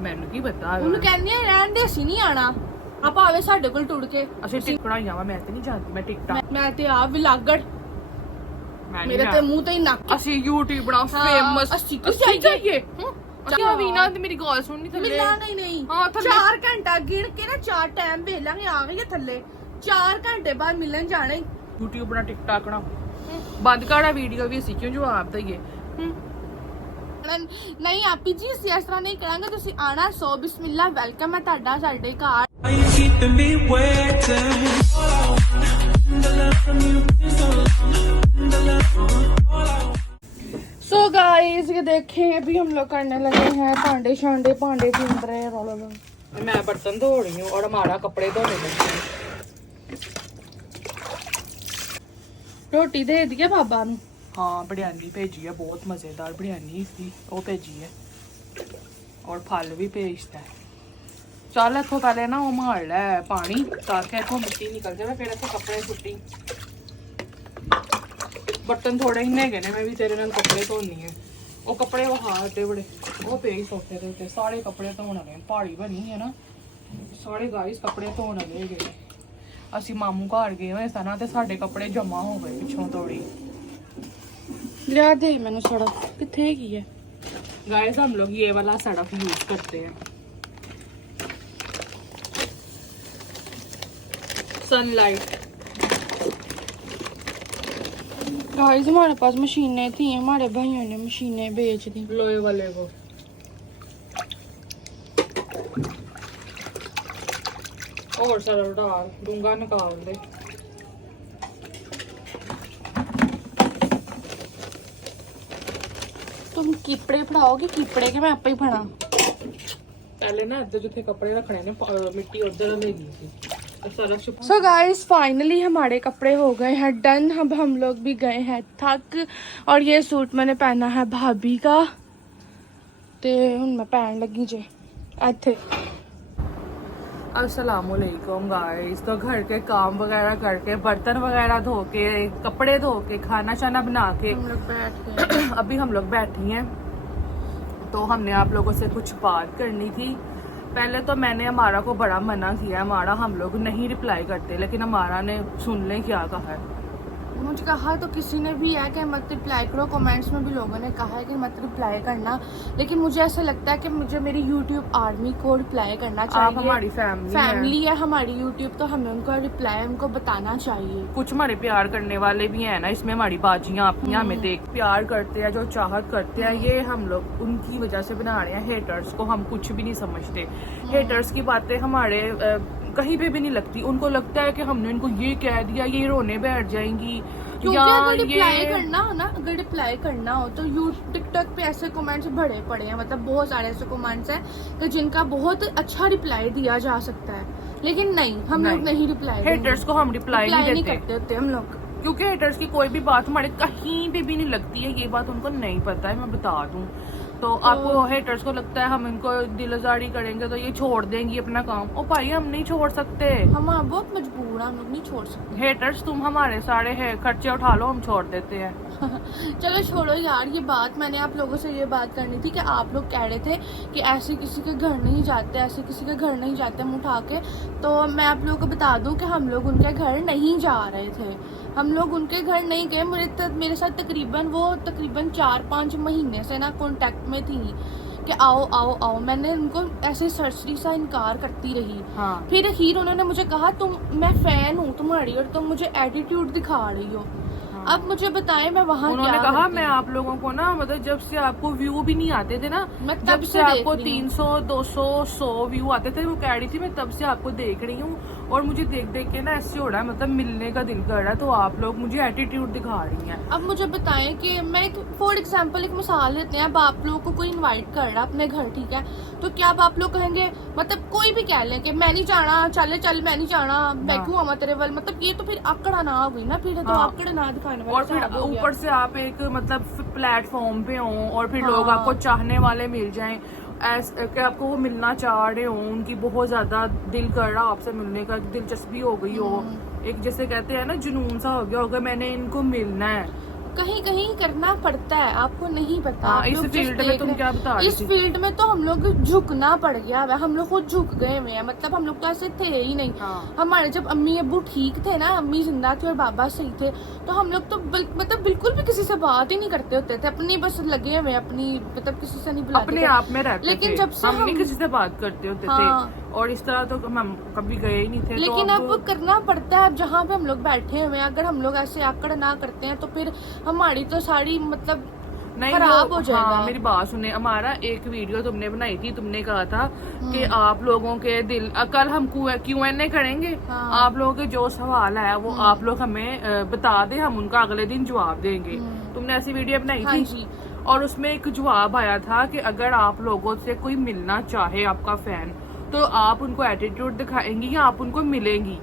ਮੈਨੂੰ ਕੀ ਪਤਾ ਉਹਨੂੰ ਕਹਿੰਦੀ ਆ ਰਹਿਣ ਦੇ, ਅਸੀਂ ਨਹੀਂ ਆਣਾ, ਆਪਾਂ ਆਵੇ ਸਾਡੇ ਕੋਲ ਟੁੜ ਕੇ। ਅਸੀਂ ਟਿਕਣਾ ਹੀ ਆਵਾ, ਮੈਂ ਤੇ ਨਹੀਂ ਜਾਂਦੀ, ਮੈਂ ਟਿਕਟਾਂ ਮੈਂ ਤੇ ਆ ਵਿਲਾਗੜ, ਮੇਰੇ ਤੇ ਮੂੰਹ ਤੇ ਹੀ ਨੱਕ। ਅਸੀਂ YouTube ਬਣਾ ਫੇਮਸ, ਅਸੀਂ ਕਿਉਂ ਜਾਈਏ? ਕਿਆ ਵੀਨਾ ਤੇ ਮੇਰੀ ਗੱਲ ਸੁਣਨੀ ਥੱਲੇ ਮਿਲਣਾ ਨਹੀਂ ਹਾਂ ਥੱਲੇ 4 ਘੰਟਾ ਗਿਣ ਕੇ ਨਾ 4 ਟਾਈਮ ਵੇਖ ਲਾਂਗੇ, ਆ ਗਏ ਥੱਲੇ 4 ਘੰਟੇ ਬਾਅਦ ਮਿਲਣ ਜਾਣਾ ਹੀ। YouTube ਬਣਾ ਟਿਕਟਾਕ ਨਾ ਬੰਦ ਕਰਾ ਵੀਡੀਓ ਵੀ, ਅਸੀਂ ਕਿਉਂ ਜਵਾਬ ਦਈਏ? ਨਹੀਂ ਆਪੀ ਜੀ ਅਸੀਂ ਇਸ ਤਰ੍ਹਾਂ ਨਹੀਂ ਕਰਾਂਗੇ, ਤੁਸੀਂ ਆਣਾ। ਸੋ ਬਿਸਮਿਲ੍ਲਾ, ਵੈਲਕਮ ਹੈ ਤੁਹਾਡਾ ਸਾਡੇ ਘਰ। सो गाइस ये देखें, अभी हम लोग करने लगे हैं पांडे शांडे, पांडे चुन रहे हैं। रोलो लो, मैं बर्तन धो रही हूँ और हमारा कपड़े धोने लगे हैं। रोटी दे दिया बाबा ने? हाँ बिरयानी भेजी है, बहुत मजेदार बिरयानी इसकी वो भेजी है, और फल भी भेजता है। चल इतों पहले ना वो मार लै पानी ताकि इतों मिट्टी निकल जाए, फिर इतों कपड़े सुट्टी। बर्तन थोड़े ही नेगे ने, मैं भी तेरे नाल कपड़े धोनी है। वो कपड़े वो हाथ बड़े वो पे ही सोफे दे उत्ते, सारे कपड़े धोने वाले पहाड़ी बनी है ना, सारे गाइस कपड़े धोने वाले गए। असी मामू घर गए हुए थे ना, ते साडे कपड़े जमा हो गए पिछों तोड़ी। लिया दे मैंने सड़क किथे की है। गाइस हम लोग ये वाला सड़क यूज करते हैं, सनलाइट। गाइस हमारे पास मशीनें थी, हमारे भाइयों ने मशीनें बेच दी लोहे वाले को। और सारा डाल डूंगा निकाल दे। तुम कीपड़े फड़ाओगे? कीपड़े के मैं आप ही फड़ा। पहले ना इधर जिथे कपड़े रखने ने मिट्टी उधर लेगी थी। सो गाइस फाइनली हमारे कपड़े हो गए हैं डन। अब हम लोग भी गए हैं थक, और ये सूट मैंने पहना है भाभी का, ते हुन मैं पहन लगी जे इथे। अस्सलामुअलैकुम गाइस। तो घर के काम वगैरह करके, बर्तन वगैरह धो के, कपड़े धो के, खाना शाना बना के हम लोग बैठ गए। अभी हम लोग बैठी हैं, तो हमने आप लोगों से कुछ बात करनी थी। पहले तो मैंने हमारा को बड़ा मना किया, हमारा हम लोग नहीं रिप्लाई करते, लेकिन हमारा ने सुन लें क्या कहा है। मुझे कहा तो किसी ने भी है कि मत रिप्लाई करो, कमेंट्स में भी लोगों ने कहा है कि मत रिप्लाई करना, लेकिन मुझे ऐसा लगता है कि मुझे मेरी यूट्यूब आर्मी को रिप्लाई करना चाहिए। आप हमारी फैमिली है हमारी यूट्यूब, तो हमें उनको रिप्लाई उनको बताना चाहिए। कुछ हमारे प्यार करने वाले भी हैं ना इसमें, हमारी बाजियां अपनियां हमें देख प्यार करते हैं, जो चाहत करते हैं, ये हम लोग उनकी वजह से बना रहे हैं। हेटर्स को हम कुछ भी नहीं समझते, हेटर्स की बातें हमारे कहीं पे भी नहीं लगती। उनको लगता है कि हमने इनको ये कह दिया, ये रोने बैठ जाएंगी। क्योंकि अगर रिप्लाई करना हो ना, अगर रिप्लाई करना हो तो टिकटॉक पे ऐसे कमेंट्स भरे पड़े हैं, मतलब बहुत सारे ऐसे कमेंट्स हैं कि जिनका बहुत अच्छा रिप्लाई दिया जा सकता है, लेकिन नहीं, हम लोग नहीं रिप्लाई। हेटर्स को हम रिप्लाई नहीं करते होते हम लोग, क्योंकि हेटर्स की कोई भी बात हमारे कहीं पे भी नहीं लगती है। ये बात उनको नहीं पता है, मैं बता दूं। तो आपको हेटर्स को लगता है हम इनको दिलजारी करेंगे तो ये छोड़ देंगी अपना काम। ओ भाई हम नहीं छोड़ सकते, हम बहुत मजबूर हैं, हम लोग नहीं छोड़ सकते। हेटर्स तुम हमारे सारे खर्चे उठा लो, हम छोड़ देते हैं। चलो छोड़ो यार ये बात। मैंने आप लोगों से ये बात करनी थी कि आप लोग कह रहे थे कि ऐसे किसी के घर नहीं जाते, ऐसे किसी के घर नहीं जाते हम उठा के। तो मैं आप लोगों को बता दूं कि हम लोग उनके घर नहीं जा रहे थे, हम लोग उनके घर नहीं गए। मेरे साथ तकरीबन 4-5 महीने से ना कॉन्टेक्ट में थी कि आओ आओ आओ। मैंने उनको ऐसे सरसरी सा इनकार करती रही। हाँ। फिर अखीर उन्होंने मुझे कहा मैं फैन हूँ तुम्हारी और तुम मुझे एटीट्यूड दिखा रही हो। हाँ। अब मुझे बताएं मैं वहाँ उन्होंने कहा मैं आप लोगों को ना, मतलब जब से आपको व्यू भी नहीं आते थे ना, जब से आपको 300 200 100 व्यू आते थे, वो कह रही थी मैं तब से आपको देख रही हूँ, और मुझे देख देख के ना ऐसे हो रहा है, मतलब मिलने का दिल कर रहा है, तो आप लोग मुझे एटीट्यूड दिखा रही हैं। अब मुझे बताएं कि मैं फॉर एग्जांपल एक मिसाल लेते हैं, अब आप लोगों को कोई इनवाइट कर रहा है अपने घर, ठीक है, तो क्या अब आप लोग कहेंगे, मतलब कोई भी कह लें कि मैं नहीं जाना, चल मैं नहीं जाना, मैं क्यों आवा तेरे वाल, मतलब ये तो फिर आकड़ा ना हो गई ना, फिर तो आकड़ा ना दिखाने वाला। और फिर ऊपर से आप एक मतलब प्लेटफॉर्म पे हो, और फिर लोग आपको चाहने वाले मिल जाएं, ऐसे कि आपको वो मिलना चाह रहे हो, उनकी बहुत ज्यादा दिल कर रहा आपसे मिलने का, दिलचस्पी हो गई हो, एक जैसे कहते हैं ना जुनून सा हो गया होगा, मैंने इनको मिलना है। कहीं कहीं करना पड़ता है, आपको नहीं पता। हाँ, आप इस लोग फील्ड just में देख तुम रहे क्या हैं। बता रही इस थी? फील्ड में तो हम लोग झुकना पड़ गया है, हम लोग खुद झुक गए हुए हैं, मतलब हम लोग तो ऐसे थे ही नहीं। हाँ। हमारे जब अम्मी अब्बू ठीक थे ना, अम्मी जिंदा थी और बाबा सही थे, तो हम लोग तो मतलब बिल्कुल भी किसी से बात ही नहीं करते होते थे, अपनी बस लगे हुए अपनी, मतलब किसी से नहीं बुलाते अपने थे। आप में रहते लेकिन थे। जब से हम नहीं हम- किसी से बात करते होते हाँ। थे, और इस तरह तो हम कभी गए ही नहीं थे। लेकिन तो अब करना पड़ता है, अब जहाँ पे हम लोग बैठे हुए हैं, अगर हम लोग ऐसे आकड़ ना करते हैं तो फिर हमारी तो सारी मतलब नहीं, खराब वो- हो जाएगा। हाँ, मेरी बात सुने, हमारा एक वीडियो तुमने बनाई थी, तुमने कहा था कि आप लोगों के दिल, कल हम Q&A करेंगे, हाँ। आप लोगों के जो सवाल है वो आप लोग हमें बता दें, हम उनका अगले दिन जवाब देंगे। तुमने ऐसी वीडियो बनाई हाँ थी जी। और उसमें एक जवाब आया था कि अगर आप लोगों से कोई मिलना चाहे, आपका फैन, तो आप उनको एटीट्यूड दिखाएंगी या आप उनको मिलेंगी?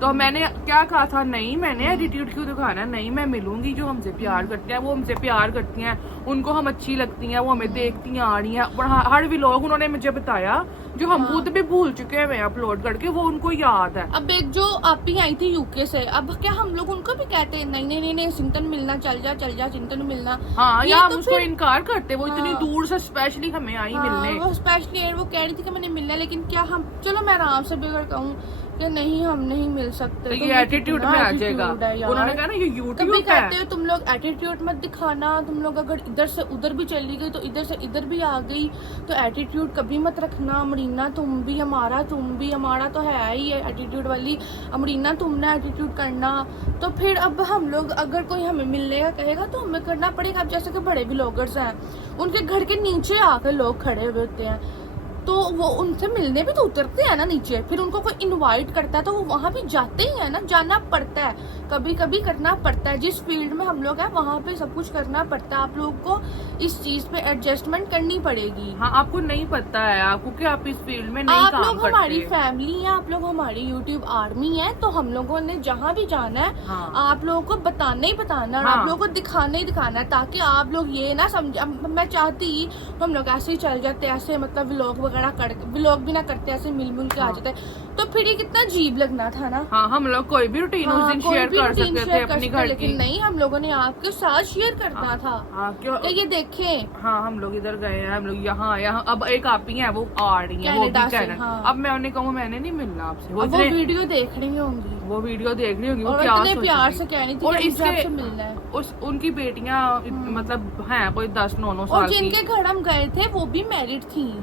तो मैंने क्या कहा था, नहीं मैंने एटीट्यूड क्यों दिखाना, नहीं मैं मिलूंगी। जो हमसे प्यार करते हैं वो हमसे प्यार करती हैं, उनको हम अच्छी लगती हैं, वो हमें देखती हैं आ रही हैं। और हर व्लॉग उन्होंने मुझे बताया जो हम खुद भी भूल चुके हैं अपलोड करके, वो उनको याद है। अब एक जो आप ही आई थी यूके से, अब क्या हम लोग उनको भी कहते हैं नहीं नहीं नहीं नहीं चिंतन मिलना, चल जा चिंतन मिलना। हाँ, ये या हम तो उसको फिर- इनकार करते, वो इतनी हाँ। दूर से स्पेशली हमें आई मिलने। वो स्पेशली वो कह रही थी कि मैंने मिलना है, लेकिन क्या हम, चलो मैं आराम से भी अगर कहूँ कि नहीं हम नहीं मिल सकते, तो तो ये एटीट्यूड में आ जाएगा। उन्होंने कहा ना ये कभी यूट्यूब कहते है। हो तुम लोग एटीट्यूड मत दिखाना, तुम लोग अगर इधर से उधर भी चली गई तो इधर से इधर भी आ गई, तो एटीट्यूड कभी मत रखना। अमरीना तुम भी हमारा, तुम भी हमारा तो है ही है एटीट्यूड वाली। अमरीना तुमने एटीट्यूड करना, तो फिर अब हम लोग अगर कोई हमें मिलने का कहेगा तो हमें करना पड़ेगा। अब जैसे कि बड़े व्लॉगर्स हैं, उनके घर के नीचे आकर लोग खड़े हुए होते हैं, तो वो उनसे मिलने भी तो उतरते हैं ना नीचे, फिर उनको कोई इनवाइट करता है तो वो वहां भी जाते ही है ना, जाना पड़ता है, कभी कभी करना पड़ता है। जिस फील्ड में हम लोग हैं वहां पे सब कुछ करना पड़ता है, आप लोगों को इस चीज पे एडजस्टमेंट करनी पड़ेगी। हाँ, आपको नहीं पता है, आपको कि आप इस फील्ड में नहीं आप काम लोग हमारी करते। फैमिली है, आप लोग हमारी यूट्यूब आर्मी है, तो हम लोगों ने जहाँ भी जाना है हाँ। आप लोगों को बताना ही बताना है, और हाँ। आप लोगों को दिखाना ही दिखाना है, ताकि आप लोग ये ना समझ। मैं चाहती हम लोग ऐसे ही चल जाते, ऐसे मतलब व्लॉग वगैरह कर, व्लॉग भी ना करते, ऐसे मिल मिल के आ जाते, तो फिर ये कितना अजीब लगना था ना। हाँ, हम लोग कोई भी रूटीन उस दिन कोई शेयर भी कर routine सकते थे share कर अपनी सकते, घर लेकिन की। नहीं, हम लोगों ने आपके साथ शेयर करना था हाँ, क्यों? कि ये देखें। हाँ, हम लोग इधर गए हैं, हम लोग यहाँ यहाँ, अब एक आप ही हैं वो आ रही हैं, वो भी कनाडा से, कनाडा। हाँ। अब मैं उन्हें कहूँ मैंने नहीं मिलना आपसे, वो वीडियो देख रही होंगी वो वीडियो देख रही होंगी, वो और क्या इतने प्यार से सोचेगी। कह रही थी और कि मुझे आपसे इसके मिलना है। उनकी बेटियां मतलब हैं कोई 10-9 और साल की। जिनके घर हम गए थे वो भी मैरिड थी।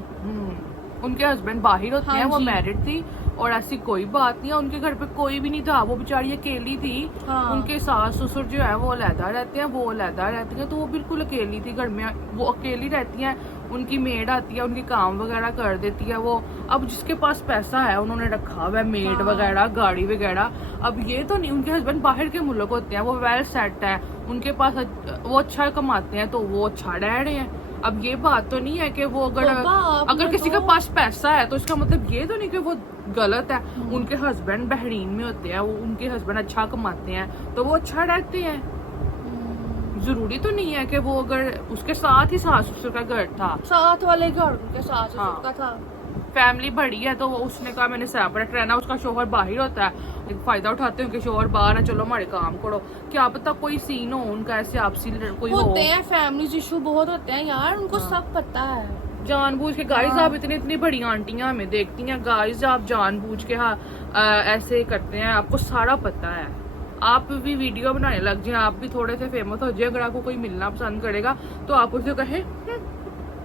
उनके हस्बैंड बाहर होते हाँ हैं, वो जी। मैरिड थी, और ऐसी कोई बात नहीं है, उनके घर पे कोई भी नहीं था, वो बेचारी अकेली थी। हाँ। उनके सास ससुर जो है वो अलहदा रहते हैं, वो अलहदा रहती हैं, तो वो बिल्कुल अकेली थी घर में, वो अकेली रहती हैं। उनकी मेड आती है, उनके काम वगैरह कर देती है वो। अब जिसके पास पैसा है उन्होंने रखा हुआ है मेड हाँ। वगैरह, गाड़ी वगैरह। अब ये तो नहीं, उनके हस्बैंड बाहर के मुल्क होते हैं, वो वेल सेट है, उनके पास वो अच्छा कमाते हैं, तो वो अच्छा रह रहे हैं। अब ये बात तो नहीं है कि वो अगर किसी के पास पैसा है तो इसका मतलब ये तो नहीं कि वो गलत है। उनके हस्बैंड बहरीन में होते हैं, वो उनके हस्बैंड अच्छा कमाते हैं तो वो अच्छा रहते हैं। जरूरी तो नहीं है कि वो, अगर उसके साथ ही सास ससुर का घर था, साथ वाले घर उनके सास ससुर हाँ। का था। फैमिली बड़ी है, तो वो उसने कहा मैंने सेपरेट रहना, उसका शोहर बाहर होता है, एक फायदा उठाते हैं कि शोहर बाहर है, चलो हमारे काम करो। क्या पता कोई सीन हो उनका ऐसे आपसी कोई हो, होते हैं फैमिली इशू बहुत होते हैं यार, उनको हाँ। सब पता है। जानबूझ के गाइस हाँ। आप इतनी बड़ी आंटियां हमें देखती हैं गाइस, आप जानबूझ के ऐसे करते हैं, आपको सारा पता है। आप भी वीडियो बनाने लग जाए, आप भी थोड़े से फेमस हो जाए, अगर आपको कोई मिलना पसंद करेगा तो आप उसे कहें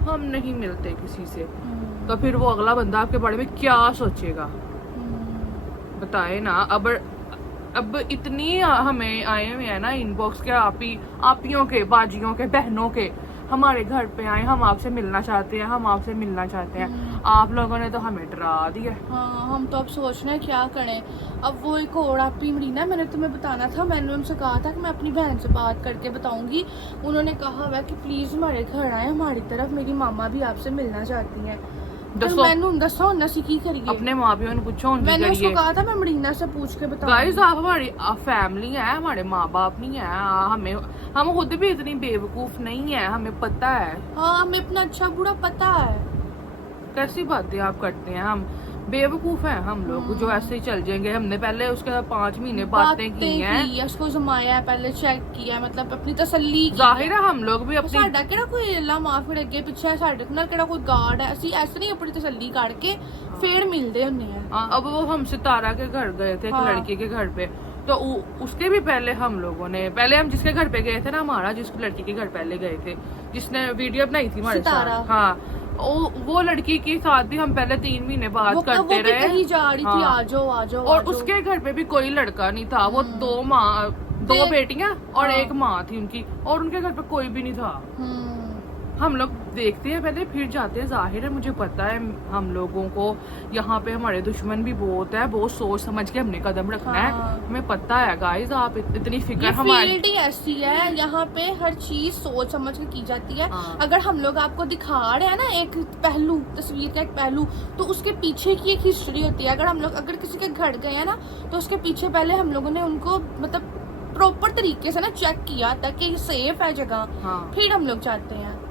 हम नहीं मिलते किसी से, तो फिर वो अगला बंदा आपके बारे में क्या सोचेगा, बताए ना। अब इतनी हमें आए हुए हैं ना इनबॉक्स के, आपियों के, बाजियों के, बहनों के, हमारे घर पे आए, हम आपसे मिलना चाहते हैं, हम आपसे मिलना चाहते हैं। आप लोगों ने तो हमें डरा दिया। हाँ, हम तो अब सोच रहे हैं क्या करें। अब वो एक और आपी मरीना, मैंने तुम्हें बताना था, मैंने उनसे कहा था कि मैं अपनी बहन से बात करके बताऊंगी। उन्होंने कहा हुआ कि प्लीज हमारे घर आए, हमारी तरफ, मेरी मामा भी आपसे मिलना चाहती हैं। मैंने दसो नसी की करिए, अपने माँ पियो ने पूछो, मैंने उसको कहा था मैं मरीना से पूछ के बताऊंगी। गाइस आप हमारी फैमिली है, हमारे माँ बाप नहीं है, हम खुद भी इतनी बेवकूफ नहीं है, हमें पता है। हाँ, हमें अपना अच्छा बुरा पता है। कैसी बातें आप करते हैं। हम बेवकूफ है हम लोग जो ऐसे ही चल जाएंगे। हमने पहले उसके 5 महीने बातें की हैं, उसको जमाया, पहले चेक किया, मतलब अपनी तसल्ली की जाहिर है हम लोग भी अपनी साडा केड़ा कोई अल्लाह माफ करे अगे पिछे साडे नाल केड़ा कोई गार्ड है, ਅਸੀਂ ऐसे नहीं अपनी तसल्ली करके फिर मिलते होने हैं। हाँ, अब वो हम सितारा के घर गए थे, एक हाँ। लड़की के घर पे, तो उसके भी पहले हम लोगों ने, पहले हम जिसके घर पे गए थे ना, हमारा जिस लड़की के घर पहले गए थे, जिसने वीडियो बनाई थी हमारे सितारा। साथ, हाँ, वो लड़की के साथ भी हम पहले 3 महीने बात करते रहे, कहीं जा रही थी, हाँ। आ जाओ आ जाओ, और उसके घर पे भी कोई लड़का नहीं था, वो 2 बेटियां और हाँ। 1 माँ थी उनकी, और उनके घर पे कोई भी नहीं था। हम लोग देखते हैं पहले फिर जाते हैं। जाहिर है मुझे पता है हम लोगों को यहाँ पे हमारे दुश्मन भी बहुत है, बहुत सोच समझ के हमने कदम रखना हाँ। है, हमें पता है गाइस, आप इतनी फिक्र ये हमारी फील्ड ही ऐसी है, यहाँ पे हर चीज सोच समझ के की जाती है। हाँ। अगर हम लोग आपको दिखा रहे हैं ना एक पहलू, तस्वीर का एक पहलू, तो उसके पीछे की एक हिस्ट्री होती है। अगर किसी के घर गए हैं ना, तो उसके पीछे पहले हम लोगों ने उनको मतलब प्रॉपर तरीके से ना चेक किया ताकि सेफ है जगह, हाँ। फिर हम लोग जाते हैं।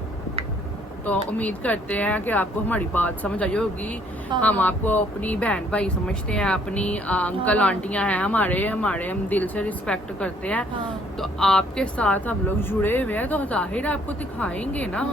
तो उम्मीद करते हैं कि आपको हमारी बात समझ आई होगी। हाँ। हम आपको अपनी बहन भाई समझते हैं, अपनी अंकल हाँ। आंटियां हैं हमारे हम दिल से रिस्पेक्ट करते हैं। हाँ। तो आपके साथ हम लोग जुड़े हुए हैं, तो जाहिर है आपको दिखाएंगे ना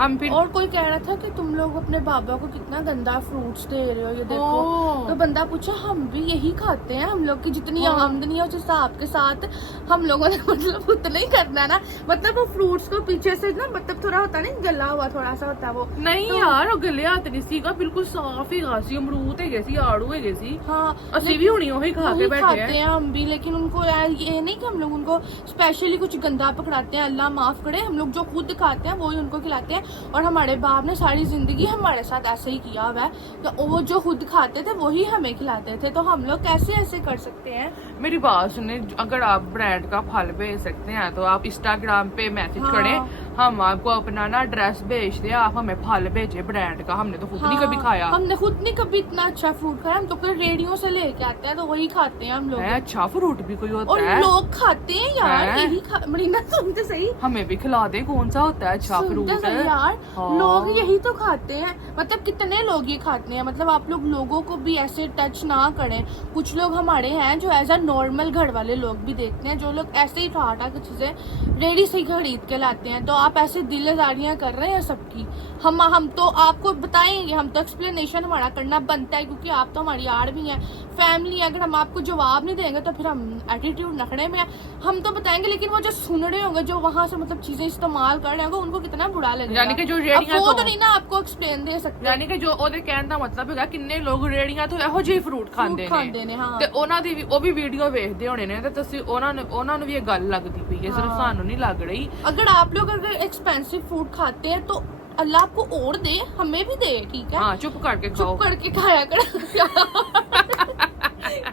हम फिर। और कोई कह रहा था कि तुम लोग अपने बाबा को कितना गंदा फ्रूट्स दे रहे हो, ये देखो। तो बंदा पूछा हम भी यही खाते हैं, हम लोग की जितनी आमदनी है उस हिसाब के साथ हम लोगों ने मतलब उतना ही करना है ना। मतलब वो फ्रूट्स को पीछे से ना, मतलब थोड़ा होता नहीं गला हुआ थोड़ा सा होता है वो नहीं तो, यार गले हथ नहीं सीगा, बिल्कुल साफ ही सी अमरूद है सी, आड़ू है सी। हाँ, असि भी हुणी वही खा के बैठे खाते हैं हम भी, लेकिन उनको यार ये नहीं कि हम लोग उनको स्पेशली कुछ गंदा पकड़ाते हैं, अल्लाह माफ करे। हम लोग जो खुद खाते हैं वही उनको खिलाते हैं, और हमारे बाप ने सारी जिंदगी हमारे साथ ऐसे ही किया हुआ है, तो वो जो खुद खाते थे वही हमें खिलाते थे, तो हम लोग कैसे ऐसे कर सकते हैं। मेरी बात सुने, अगर आप ब्रांड का फल भेज सकते हैं तो आप इंस्टाग्राम पे मैसेज हाँ। करें, हम आपको अपना ना एड्रेस भेज दे, आप हमें फल भेजे ब्रांड का। हमने तो खुद नहीं कभी खाया, हमने खुद नहीं कभी इतना अच्छा फ्रूट खाया, हम तो कोई रेडियो से लेके आते हैं तो वही खाते हैं हम लोग। है अच्छा फ्रूट भी कोई और होता है, लोग खाते हैं यार, है? यही मरीना सुनते सही, हमें भी खिला दे, कौन सा होता है अच्छा फ्रूट सुनते सही यार। हाँ। लोग यही तो खाते हैं, मतलब कितने लोग ये खाते हैं। मतलब आप लोग लोगों को भी ऐसे टच ना करें। कुछ लोग हमारे हैं जो एज अ नॉर्मल घर वाले लोग भी देखते हैं, जो लोग ऐसे ही ठाठा की चीजें रेडी से ही खरीद के लाते हैं। तो आप ऐसे दिलदारियां कर रहे हैं सबकी। हम तो आपको बताएंगे, हम तो एक्सप्लेनेशन हमारा करना बनता है, क्योंकि आप तो हमारी आड़ भी हैं, फैमिली है। अगर हम आपको जवाब नहीं देंगे तो फिर हम एटीट्यूड नखड़े में हम तो बताएंगे, लेकिन वो जो सुन रहे होंगे, जो वहां से मतलब चीजें इस्तेमाल कर रहे होंगे, उनको कितना बुरा लगेगा। यानी कि जो वो तो नहीं ना आपको एक्सप्लेन दे सकते, यानी कि जो ਉਹਦੇ ਕਹਿਣ ਦਾ ਮਤਲਬ ਹੈਗਾ ਕਿੰਨੇ ਲੋਕ ਰੇੜੀਆਂ ਤੋਂ ਇਹੋ ਜਿਹੇ ਫਰੂਟ ਖਾਂਦੇ ਨੇ ਹਾਂ। ਤੇ ਉਹਨਾਂ ਦੀ ਵੀ ਉਹ ਵੀ ਵੀਡੀਓ ਵੇਖਦੇ ਹੋਣੇ ਨੇ, ਤੇ ਤੁਸੀਂ ਉਹਨਾਂ ਨੂੰ ਵੀ ਇਹ ਗੱਲ ਲੱਗਦੀ ਪਈ ਹੈ, ਸਿਰਫ ਸਾਨੂੰ ਨਹੀਂ ਲੱਗ ਰਹੀ। अगर आप लोग अगर एक्सपेंसिव फूड खाते हैं तो अल्लाह आपको और दे, हमें भी दे, ठीक है। हाँ, चुप करके खाओ, चुप करके खाया कर।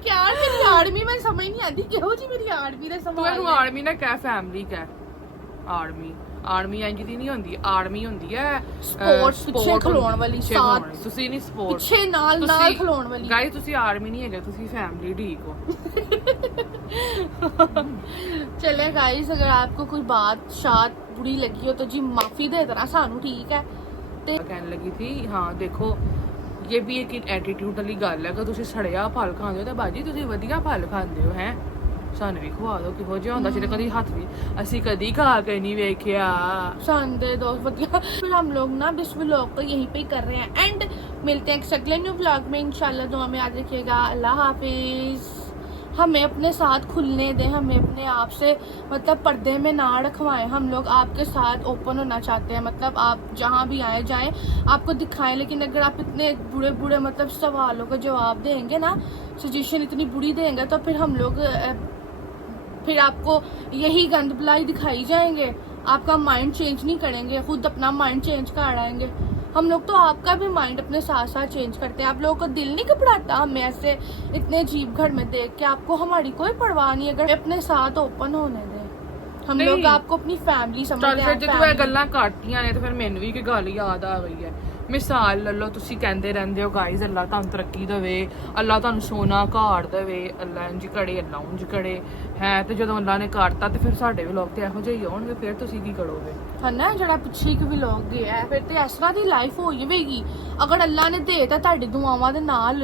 क्या मेरी आर्मी में समझ नहीं आती, क्यों जी मेरी आर्मी ने ਤੂੰ समझ ਇਹਨੂੰ ਆਰਮੀ ਨਾ ਕਹਿ, ਫੈਮਿਲੀ ਕਹਿ। ਆਰਮੀ ਇੰਜ ਦੀ ਨਹੀਂ ਹੁੰਦੀ, ਆਰਮੀ ਹੁੰਦੀ ਹੈ Sports, ਪਿੱਛੇ ਖਲੋਣ ਵਾਲੀ, ਸਾਥ। ਤੁਸੀਂ ਨਹੀਂ ਸਪੋਰਟ पीछे नाल खलोण वाली। ਗਾਇਸ ਤੁਸੀਂ ਆਰਮੀ ਨਹੀਂ ਹੈਗੇ, ਤੁਸੀਂ ਫੈਮਿਲੀ ਢੀਕ ਹੋ। चले गाइस, अगर आपको कोई बात शायद बुरी लगी हो तो जी माफी दे देना सानू, ठीक है। ते ਕਹਿਣ ਲੱਗੀ ਥੀ, ਹਾਂ ਦੇਖੋ ਇਹ ਵੀ ਇੱਕ ਐਟੀਟਿਊਡ ਵਾਲੀ ਗੱਲ ਹੈ ਕਿ ਤੁਸੀਂ ਸੜਿਆ ਫਲ ਖਾਂਦੇ ਹੋ, ਤਾਂ ਬਾਜੀ ਤੁਸੀਂ ਵਧੀਆ ਫਲ ਖਾਂਦੇ ਹੋ, ਹੈ ਸਾਨੂੰ ਵੀ ਖਵਾ ਦਿਓ ਕਿਹੋ ਜਿਹਾ ਹੁੰਦਾ, ਜਿਹਨੇ ਕਦੀ ਹੱਥ ਵੀ ਅਸੀਂ ਕਦੀ ਖਾ ਕੇ ਨਹੀਂ ਵੇਖਿਆ। संडे दोस्त बढ़िया। फिर हम लोग ना इस व्लॉग को यहीं पे कर रहे हैं एंड मिलते हैं एक अगले न्यू व्लॉग में, इंशाल्लाह। दुआ में याद रखिएगा। अल्लाह हाफिज। हमें अपने साथ खुलने दें, हमें अपने आप से मतलब पर्दे में ना रखवाएं। हम लोग आपके साथ ओपन होना चाहते हैं, मतलब आप जहाँ भी आए जाएं आपको दिखाएं, लेकिन अगर आप इतने बुरे बुरे मतलब सवालों का जवाब देंगे ना, सजेशन इतनी बुरी देंगे, तो फिर हम लोग फिर आपको यही गंद बुलाई दिखाई जाएंगे, आपका माइंड चेंज नहीं करेंगे, खुद अपना माइंड चेंज कर आएंगे। हम लोग तो आपका भी माइंड अपने साथ साथ चेंज करते हैं। आप लोगों का दिल नहीं घबराता हमें ऐसे इतने अजीब घर में देख के? आपको हमारी कोई परवाह नहीं, अगर अपने साथ ओपन होने दें। हम नहीं। लोग आपको अपनी फैमिली समझते ਚੱਲ ਫਿਰ हैं। ਜੇ ਤੂੰ ਇਹ ਗੱਲਾਂ ਕਰਤੀਆਂ ਨੇ, ਤੇ ਫਿਰ ਮੈਨੂੰ ਵੀ ਇੱਕ ਗੱਲ ਯਾਦ ਆ ਗਈ ਹੈ। ਮਿਸਾਲ ਲੈ ਲਓ, ਤੁਸੀਂ ਕਹਿੰਦੇ ਰਹਿੰਦੇ ਹੋ ਗਾਈਜ਼ ਅੱਲਾ ਤੁਹਾਨੂੰ ਤਰੱਕੀ ਦੇਵੇ, ਅੱਲਾ ਤੁਹਾਨੂੰ ਸੋਨਾ ਘਾੜ ਦੇਵੇ, ਅੱਲਾ ਇੰਜ ਕੜੇ, ਅੱਲਾ ਉਂਝ ਕੜੇ, ਹੈ। ਤੇ ਜਦੋਂ ਅੱਲਾ ਨੇ ਕਰਤਾ ਤੇ ਫਿਰ ਸਾਡੇ ਵੀ ਲੋਕ ਤੇ ਇਹੋ ਜਿਹੇ ਹੀ ਹੋਣਗੇ, ਫਿਰ ਤੁਸੀਂ ਕੀ ਕਰੋਗੇ? है ना, जरा पिछे भी लोग गया है, फिर तो इस तरह की लाइफ हो जाएगी। ਅਗਰ ਅੱਲਾ ਨੇ ਦੇਤਾ ਤੁਹਾਡੀ ਦੁਆਵਾਂ ਦੇ ਨਾਲ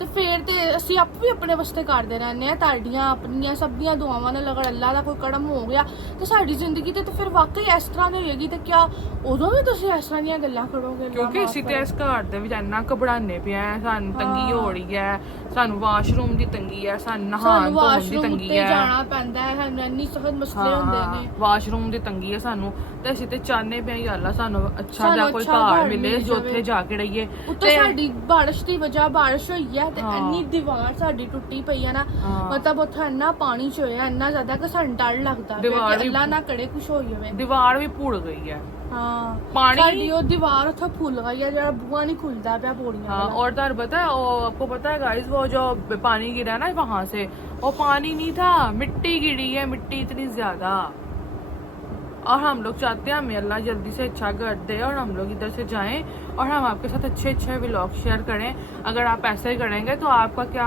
ਤੇ ਫੇਰ ਤੇ ਅਸੀਂ ਆਪ ਵੀ ਆਪਣੇ ਵਾਸਤੇ ਕਰਦੇ ਰਹਿੰਦੇ ਆ, ਤੁਹਾਡੀਆਂ ਆਪਣੀਆਂ ਸਭ ਦੀਆਂ ਦੁਆਵਾਂ ਨਾਲ ਅਗਰ ਅੱਲਾ ਦਾ ਕੋਈ ਕਰਮ ਹੋ ਗਿਆ ਤੇ ਸਾਡੀ ਜ਼ਿੰਦਗੀ ਤੇ ਫਿਰ ਵਾਕਈ ਇਸ ਤਰ੍ਹਾਂ ਦੀ ਹੋਏਗੀ। ਤੇ ਕਿਆ ਉਦੋਂ ਵੀ ਤੁਸੀਂ ਇਸ ਤਰ੍ਹਾਂ ਦੀਆਂ ਗੱਲਾਂ ਕਰੋਗੇ? ਕਿਉਂਕਿ ਅਸੀਂ ਤੇ ਇਸ ਘਰ ਦੇ ਵਿੱਚ ਇੰਨਾ ਘਬਰਾਨੇ ਪਿਆ, ਸਾਨੂੰ ਤੰਗੀ ਹੋ ਰਹੀ ਹੈ, ਸਾਨੂੰ ਵਾਸ਼ਰੂਮ ਦੀ ਤੰਗੀ ਹੈ, ਸਾਨੂੰ ਨਹਾਉਣ ਧੋਣ ਦੀ ਤੰਗੀ ਹੈ, ਜਾਣਾ ਪੈਂਦਾ ਹੈ, ਸਾਨੂੰ ਇੰਨੀ ਸਖਤ ਮਸਲੇ ਹੁੰਦੇ ਨੇ, ਵਾਸ਼ਰੂਮ ਦੀ ਤੰਗੀ ਹੈ ਸਾਨੂੰ। ਤੇ ਅਸੀਂ ਤੇ ਚਾਹਨੇ ਪਿਆ ਹੀ ਅੱਲਾ ਸਾਨੂੰ ਅੱਛਾ ਜਿਹਾ ਕੋਈ ਘਰ ਮਿਲੇ ਜੋ ਉੱਥੇ ਜਾ ਕੇ ਰਹੀਏ। ਉੱਤੇ ਸਾਡੀ ਬਾਰਿਸ਼ ਦੀ ਵਜ੍ਹਾ ਬਾਰਿਸ਼ ਹੋਈ ਹੈ ਤੇ ਇੰਨੀ ਦੀਵਾਰ ਸਾਡੀ ਟੁੱਟੀ ਪਈ ਹੈ ਨਾ, ਮਤਲਬ ਉੱਥੇ ਇੰਨਾ ਪਾਣੀ ਚ ਹੋਇਆ ਇੰਨਾ ਜ਼ਿਆਦਾ ਕਿ ਸਾਨੂੰ ਡਰ ਲੱਗਦਾ ਕਿ ਅੱਲਾ ਨਾ ਕਰੇ ਕੁਛ ਹੋਈ ਹੋਵੇ। ਦੀਵਾਰ ਵੀ ਭੁੱਲ ਗਈ ਹੈ। हाँ, पानी साडी वो दीवार उत्थे फुल गई है, जरा बुआ नहीं खुलता पिया पौड़ियां। हाँ, और तार पता है वो आपको पता है गाइस, वो जो पानी गिरा ना वहां से, वो पानी नहीं था, मिट्टी गिरी है, मिट्टी इतनी ज्यादा। और हम लोग चाहते हैं हमें अल्लाह जल्दी से अच्छा कर दे और हम लोग इधर से जाएं और हम आपके साथ अच्छे अच्छे व्लॉग शेयर करें। अगर आप ऐसे करेंगे तो आपका क्या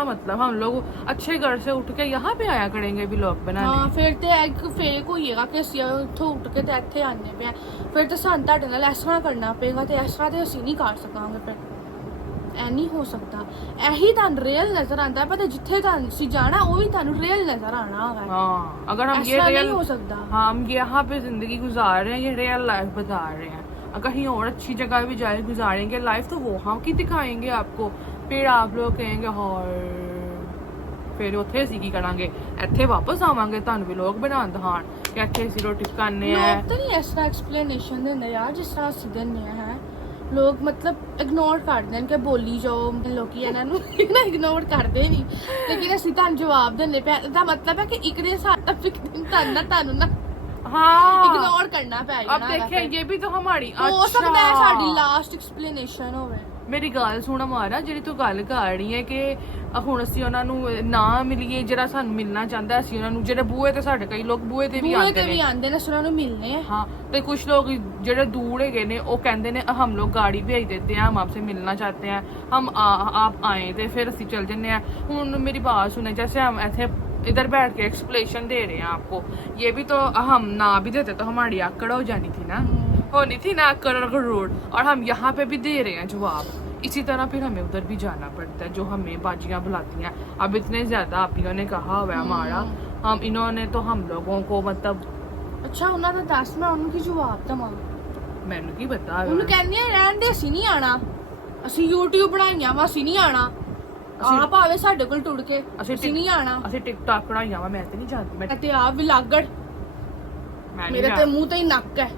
मतलब हम लोग अच्छे घर से उठ के यहाँ पे आया करेंगे व्लॉग बनाने। हाँ, फिर ते एक फेक होइएगा कि ਅਸੀਂ ਉੱਥੋਂ ਉੱਠ ਕੇ ਤੇ ਇੱਥੇ ਆਨੇ ਪਿਆ, ਫਿਰ ਤੇ ਸਾਨੂੰ ਤੁਹਾਡੇ ਨਾਲ ਇਸ ਤਰ੍ਹਾਂ ਕਰਨਾ ਪਏਗਾ ਤੇ ਇਸ ਤਰ੍ਹਾਂ ਤੇ ਅਸੀਂ ਨਹੀਂ ਕਰ ਸਕਾਂਗੇ। ਫਿਰ ਐ ਨਹੀਂ ਹੋ ਸਕਦਾ। ਇਹੀ ਤੁਹਾਨੂੰ ਰੀਅਲ ਨਜ਼ਰ ਆਂਦਾ, ਪਤਾ ਜਿੱਥੇ ਤੁਸੀਂ ਜਾਣਾ ਉਹ ਵੀ ਤੁਹਾਨੂੰ ਰੀਅਲ नजर आना होगा। हाँ, अगर हम ये रियल हो सकता, हम यहाँ पे जिंदगी गुजार रहे हैं, ये रियल लाइफ बता रहे हैं। अगर कहीं और अच्छी जगह भी जाए गुजारेंगे लाइफ तो वो हम की दिखाएंगे आपको, फिर आप लोग कहेंगे हाय फिर ਉੱਥੇ ਅਸੀਂ ਕੀ ਕਰਾਂਗੇ, ਇੱਥੇ ਵਾਪਸ ਆਵਾਂਗੇ ਤੁਹਾਨੂੰ ਵੀ ਲੋਕ ਬਣਾਉਣ ਦਿਖਾਣ ਕਿ ਇੱਥੇ ਅਸੀਂ ਰੋਟੀ ਪਕਾਉਂਦੇ ਆ। ਲੋਕ ਤਾਂ ਨਹੀਂ ਇਸ ਤਰ੍ਹਾਂ ਐਕਸਪਲੇਨੇਸ਼ਨ ਦਿੰਦੇ ਯਾਰ ਜਿਸ ਤਰ੍ਹਾਂ ਅਸੀਂ ਦਿੰਦੇ ਆ। ਲੋਕ ਮਤਲਬ ਇਗਨੋਰ ਕਰਦੇ ਨੇ ਕਿ ਬੋਲੀ ਜਾਓ, ਲੋਕੀ ਇਹਨਾਂ ਨੂੰ ਇਗਨੋਰ ਕਰਦੇ ਨਹੀਂ, ਲੇਕਿਨ ਅਸੀਂ ਤੁਹਾਨੂੰ ਜਵਾਬ ਦਿੰਦੇ ਪਿਆ। ਇਹਦਾ ਮਤਲਬ ਹੈ ਕਿ ਇੱਕ ਦਿਨ ਸਾਡਾ ਤੁਹਾਨੂੰ ਨਾ हाँ, इग्नोर करना पड़ेगा। अब देखिए ये भी तो हमारी हो सकता है साडी लास्ट एक्सप्लेनेशन होवे। ਮੇਰੀ ਗੱਲ ਸੁਣ ਮਾਰਾ, ਜਿਹੜੀ ਤੂੰ ਗੱਲ ਕਰ ਰਹੀ ਹੈ ਕਿ ਹੁਣ ਅਸੀਂ ਉਹਨਾਂ ਨੂੰ ਨਾ ਮਿਲੀਏ, ਜਿਹੜਾ ਸਾਨੂੰ ਮਿਲਣਾ ਚਾਹੁੰਦਾ ਅਸੀਂ ਉਹਨਾਂ ਨੂੰ, ਜਿਹੜੇ ਬੂਹੇ ਤੇ ਸਾਡੇ ਕਈ ਲੋਕ ਬੂਹੇ ਤੇ ਵੀ ਆਉਂਦੇ ਨੇ ਅਸੀਂ ਉਹਨਾਂ ਨੂੰ ਮਿਲਨੇ ਆ। ਹਾਂ, ਤੇ ਕੁਝ ਲੋਕ ਜਿਹੜੇ ਦੂਰ ਹੈਗੇ ਨੇ ਉਹ ਕਹਿੰਦੇ ਨੇ ਹਮ ਲੋग गाड़ी भेज देते हैं, हम आपसे मिलना चाहते हैं, हम आप आए थे फिर ਅਸੀਂ चल जन्ने हैं। ਹੁਣ मेरी बात सुने, जैसे हम ऐसे इधर बैठ के एक्सप्लेनेशन दे रहे हैं आपको, ये भी तो हम ना भी देते तो हमारी आकड़ हो जानी थी ना, होनी थी ना आकड़ रोड, और हम यहाँ पे भी दे रहे हैं जवाब। इसी तरह फिर हमें उधर भी जाना पड़ता है जो हमें बाजियां बुलाती हैं। अब इतने ज्यादा आप इन्होंने कहा हुआ है हमारा, हम इन्होंने तो हम लोगों को मतलब अच्छा ਉਹਨਾਂ ਦਾ ਦੱਸ ਮੈਂ ਉਹਨੂੰ ਕੀ ਜਵਾਬ ਦਵਾਂ? ਮੈਨੂੰ ਕੀ ਪਤਾ, ਉਹਨੂੰ ਕਹਿੰਦੇ ਆ ਰਹਿਣ ਦੇ, ਅਸੀਂ ਨਹੀਂ ਆਣਾ, ਅਸੀਂ YouTube ਬਣਾਈਆਂ ਵਾ, ਅਸੀਂ ਨਹੀਂ ਆਣਾ, ਆਪ ਆਵੇ ਸਾਡੇ ਕੋਲ ਟੁੜ ਕੇ, ਅਸੀਂ ਨਹੀਂ ਆਣਾ, ਅਸੀਂ ਟਿਕਟੌਕ ਬਣਾਈਆਂ ਵਾ, ਮੈਂ ਤੇ ਨਹੀਂ ਜਾਂਦੀ, ਮੈਂ ਤੇ ਆਪ ਵਿਲਾਗੜ, ਮੇਰੇ ਤੇ ਮੂੰਹ ਤੇ ਹੀ ਨੱਕ ਹੈ,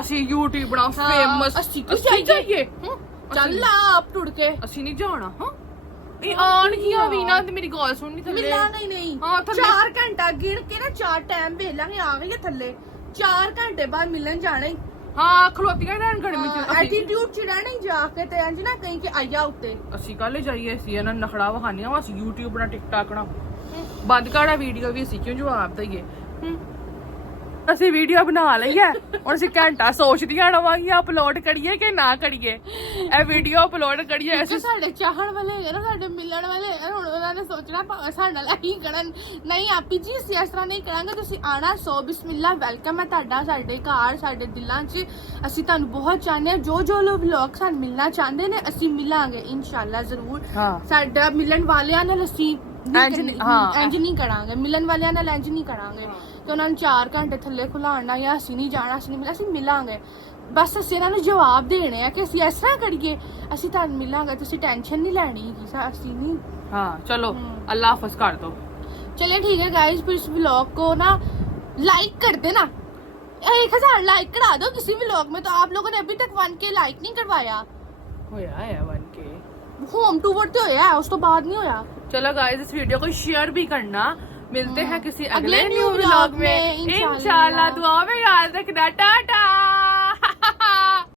ਅਸੀਂ YouTube ਬਣਾ ਫੇਮਸ, ਅਸੀਂ ਕਿੱਥੇ ਜਾਈਏ? ਚੱਲ ਆਪ ਟੁੜ ਕੇ, ਅਸੀਂ ਨਹੀਂ ਜਾਣਾ। ਹਾਂ, ਇਹ ਆਣ ਗਿਆ ਵੀ ਨਾ, ਤੇ ਮੇਰੀ ਗੱਲ ਸੁਣ ਨਹੀਂ ਥੱਲੇ ਮਿਲਣਾ ਨਹੀਂ, ਹਾਂ 4 ਘੰਟਾ ਗਿਣ ਕੇ ਨਾ 4 ਟਾਈਮ ਵੇਖ ਲਾਂਗੇ, ਆ ਗਈ ਥੱਲੇ 4 ਘੰਟੇ ਬਾਅਦ ਮਿਲਣ ਜਾਣਾ ਹੀ। ਹਾਂ, ਖਲੋਤੀਆਂ ਰਹਿਣ ਗਰਮੀ ਚ, ਐਟੀਟਿਊਡ ਚ ਰਹਿਣਾ ਹੀ ਜਾ ਕੇ ਤੇ ਇੰਜ ਨਾ ਕਹੀਂ ਕਿ ਆਇਆ ਉੱਤੇ ਅਸੀਂ ਕੱਲ ਜਾਈਏ, ਅਸੀਂ ਇਹਨਾਂ ਨਖੜਾ ਵਹਾਨੀਆਂ ਵਾ, ਅਸੀਂ YouTube ਨਾ ਟਿਕਟੌਕ ਨਾ ਬੰਦ ਕਰਾ ਵੀਡੀਓ ਵੀ, ਅਸੀਂ ਕਿਉਂ ਜਵਾਬ ਦਈਏ? ਅਸੀਂ ਵੀਡੀਓ ਬਣਾ ਲਈ ਹੈ, ਹੁਣ ਅਸੀਂ ਘੰਟਾ ਸੋਚਦੀਆਂ ਰਵਾਂਗੀਆਂ ਅਪਲੋਡ ਕਰੀਏ ਕਿ ਨਾ ਕਰੀਏ। ਇਹ ਵੀਡੀਓ ਅਪਲੋਡ ਕਰੀਏ, ਅਸੀਂ ਸਾਡੇ ਚਾਹਣ ਵਾਲੇ ਹੈਗੇ ਨਾ, ਸਾਡੇ ਮਿਲਣ ਵਾਲੇ, ਹੁਣ ਉਹਨਾਂ ਨੇ ਸੋਚਣਾ ਸਾਡੇ ਨਾਲ ਇਹੀ ਕਰਨ, ਨਹੀਂ ਆਪੀ ਜੀ ਅਸੀਂ ਇਸ ਤਰ੍ਹਾਂ ਨਹੀਂ ਕਰਾਂਗੇ, ਤੁਸੀਂ ਆਣਾ, ਸੋ ਬਿਸਮਿਲ੍ਲਾ, ਵੈਲਕਮ ਹੈ ਤੁਹਾਡਾ ਸਾਡੇ ਘਰ, ਸਾਡੇ ਦਿਲਾਂ 'ਚ। ਅਸੀਂ ਤੁਹਾਨੂੰ ਬਹੁਤ ਚਾਹੁੰਦੇ ਹਾਂ, ਜੋ ਲੋਕ ਵਲੌਗ ਸਾਨੂੰ ਮਿਲਣਾ ਚਾਹੁੰਦੇ ਨੇ ਅਸੀਂ ਮਿਲਾਂਗੇ ਇਨਸ਼ਾਅੱਲਾ ਜ਼ਰੂਰ। ਸਾਡਾ ਮਿਲਣ ਵਾਲਿਆਂ ਨਾਲ ਅਸੀਂ ਇੰਜ ਨਹੀਂ ਕਰਾਂਗੇ, ਮਿਲਣ ਵਾਲਿਆਂ ਨਾਲ ਇੰਜ ਨਹੀਂ ਕਰਾਂਗੇ ਤੇ ਉਹਨਾਂ ਨੂੰ 4 ਘੰਟੇ ਥੱਲੇ ਖੁਲਾਉਣਾ ਜਾਂ ਅਸੀਂ ਨਹੀਂ ਜਾਣਾ, ਅਸੀਂ ਮਿਲਾਂਗੇ। ਬਸ ਅਸੀਂ ਇਹਨਾਂ ਨੂੰ ਜਵਾਬ ਦੇਣੇ ਆ ਕਿ ਅਸੀਂ ਇਸ ਤਰ੍ਹਾਂ ਕਰੀਏ, ਅਸੀਂ ਤੁਹਾਨੂੰ ਮਿਲਾਂਗੇ, ਤੁਸੀਂ ਟੈਨਸ਼ਨ ਨਹੀਂ ਲੈਣੀ ਕਿ ਅਸੀਂ ਨਹੀਂ। हाँ, चलो अल्लाह हाफ़िज़ कर दो। चलिए ठीक है गाइस, फिर इस व्लॉग को ना लाइक कर देना, 1000 लाइक करा दो किसी व्लॉग में। तो आप लोगों ने अभी तक 1K लाइक नहीं करवाया, होया है 1K, होम टूर तो होया है, उस तो बाद नहीं होया। चलो गाइस, इस वीडियो को शेयर भी करना। मिलते हैं किसी अगले न्यू व्लॉग में इंशाल्लाह। दुआ में याद रखना, टाटा।